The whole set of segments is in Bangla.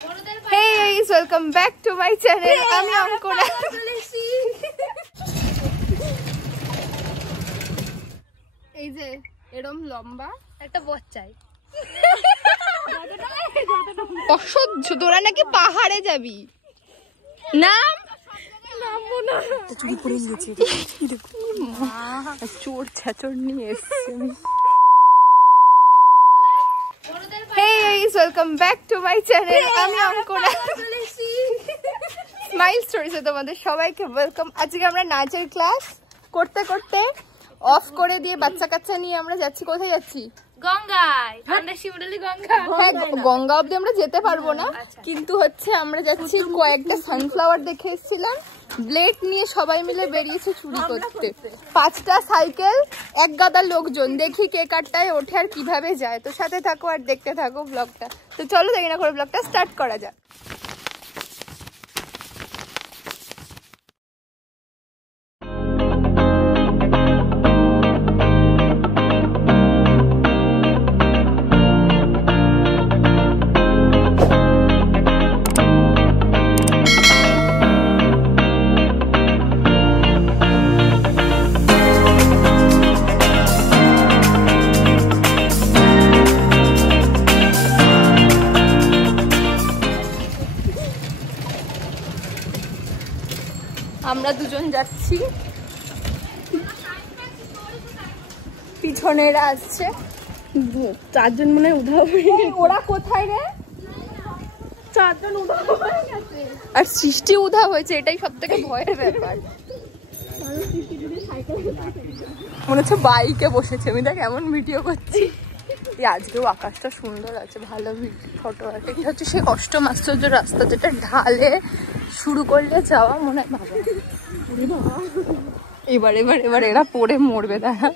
Hey guys, welcome back to my channel. আমি অঙ্কনা এই যে এরকম লম্বা একটা বচ্চাই অসহ্য। তোরা নাকি পাহাড়ে যাবি? নাম নামবো না, চুরি করে নিয়েছি। চোর ছেচর নিয়ে এসছি আমি। Hey guys, welcome back to my channel. আমি অঙ্কনা স্মাইল স্টোরিজে তোমাদের সবাইকে ওয়েলকাম। আজকে আমরা নাচের ক্লাস করতে করতে অফ করে দিয়ে বাচ্চা কাচ্চা নিয়ে আমরা যাচ্ছি। কোথায় যাচ্ছি? গঙ্গায়। হ্যাঁ, গঙ্গা অব্দি আমরা যেতে পারবো না, কিন্তু হচ্ছে আমরা যাচ্ছি কয়েকটা সানফ্লাওয়ার দেখে এসেছিলাম। ব্লেড নিয়ে সবাই মিলে বেরিয়েছে চুরি করতে। 5টা সাইকেল, এক গাদা লোকজন। দেখি কে কারটায় ওঠে আর কিভাবে যায়। তো সাথে থাকো আর দেখতে থাকো ব্লগটা। তো চলো দেখি না করে ব্লগটা স্টার্ট করা যাক। আমরা দুজন যাচ্ছি, পিছনে এরা আসছে। 4জন মনে হয় উধাও হয়ে গেছে। ওরা কোথায় রে? 4জন উধাও হয়ে গেছে। আর সৃষ্টি উধাও হয়েছে, এটাই সব থেকে ভয়ের ব্যাপার। মনে হচ্ছে বাইকে বসেছে। আমি দেখ এমন ভিডিও করছি। আজকেও আকাশটা সুন্দর আছে, ভালো ফটো আছে। এটা হচ্ছে সেই অষ্টম আশ্চর্য রাস্তা, যেটা ঢালে শুরু করলে যাওয়া মনে হয় ভালো। এবার এবার এবার এরা পড়ে মরবে। দাঁড়া,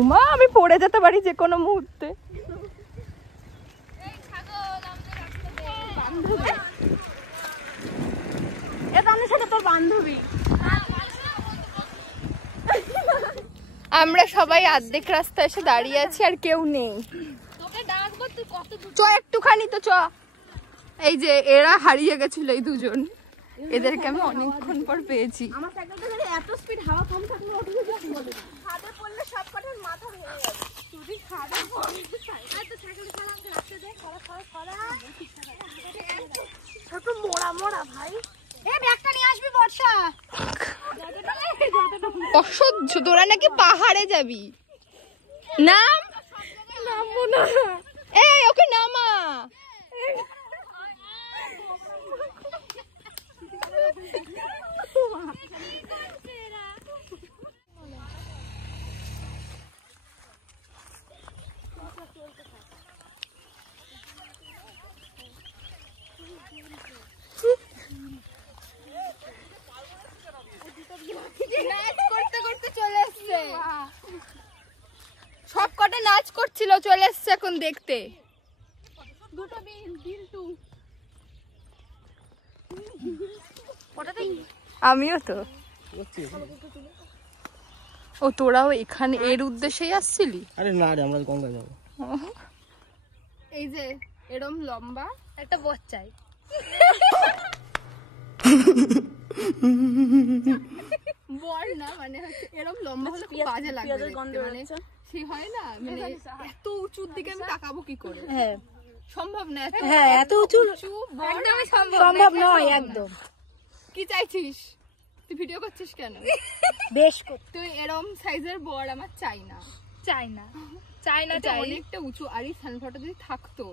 উমা আমি পড়ে যেতে পারি যে কোনো মুহূর্তে। আমরা সবাই অর্ধেক রাস্তা এসে দাঁড়িয়ে আছি আর কেউ নেই। চ একটুখানি তো চ। এই যে এরা হারিয়ে গেছিল, এই দুজন। এদেরকে আমি অনেকক্ষণ পর পেয়েছি। আমার সাইকেলটা যদি এত স্পিড হাওয়া কম থাকলে খাদে পড়লে সব কটার মাথা ভেঙে যাবে। যদি খাদে পড়ে এত সাইকেল চালাতে রাখতে দে। খরা ছোট মোড়া মোড়া ভাই। এই ব্যাগটা নিয়ে আসবি বর্ষা। অসহ্য। তোরা নাকি পাহাড়ে যাবি? নাম নামবো না। এই ওকে নামা। সব কটা নাচ করছিল, চলে এসছে এখন দেখতে। আমিও তো। ও তোরাও এখানে এর উদ্দেশ্যেই আসছিলি? আরে না রে, আমরা গঙ্গা যাবো। এই যে এরম লম্বা একটা বচ্চাই। বল না, মানে এরম লম্বা হলে খুব বাজে লাগবে। মানে সে হয় না, মানে এত উঁচুর দিকে আমি তাকাবো কি করে? হ্যাঁ সম্ভব না। হ্যাঁ এত উঁচু একদমই সম্ভব নয় একদম। কি চাইছিস তুই? ভিডিও করছিস কেন? বেশ তুই এরম সাইজের বর আমার চাই না। চাই অনেকটা উঁচু। আর এই সানফ্লাওয়ারটা যদি থাকতো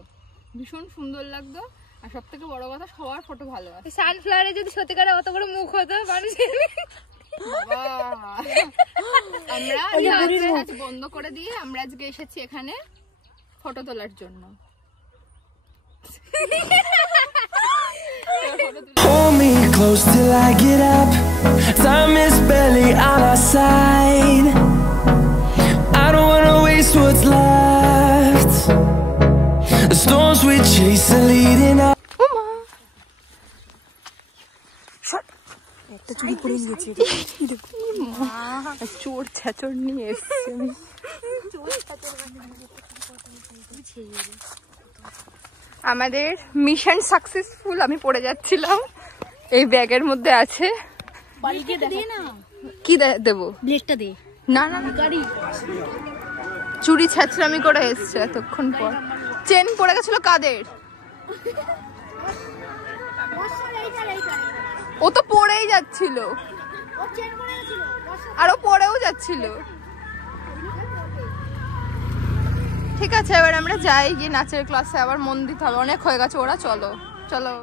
ভীষণ সুন্দর লাগতো। আর সব থেকে বড় কথা, সবার ফটো ভালো আসে। সানফ্লাওয়ারে যদি সত্যিকারে অত বড় মুখ হতো মানুষের। আমরা বন্ধ করে দিয়ে আমরা আজকে এসেছি এখানে ফটো তোলার জন্য। Hold me close till I get up. Time is barely on our side. I don't wanna waste what's left. The storms we chase are leading up. একটা চুরি করে নিয়েছি। চোর ছেচর নিয়ে এসছি আমি। আমাদের মিশন সাকসেসফুল। আমি পড়ে যাচ্ছিলাম, এই ব্যাগের মধ্যে আছে। কি দেবো? ব্লেডটা দে। না না গাড়ি চুরি ছাঁচড়ামি করে এসছে এতক্ষণ পর। চেন পড়ে গেছিল কাদের? ও তো পড়েই যাচ্ছিল, আর ও পড়েও যাচ্ছিল। ঠিক আছে, এবার আমরা যাই, গিয়ে নাচের ক্লাসে আবার মন দিতে হবে, অনেক হয়ে গেছে ওরা। চলো চলো।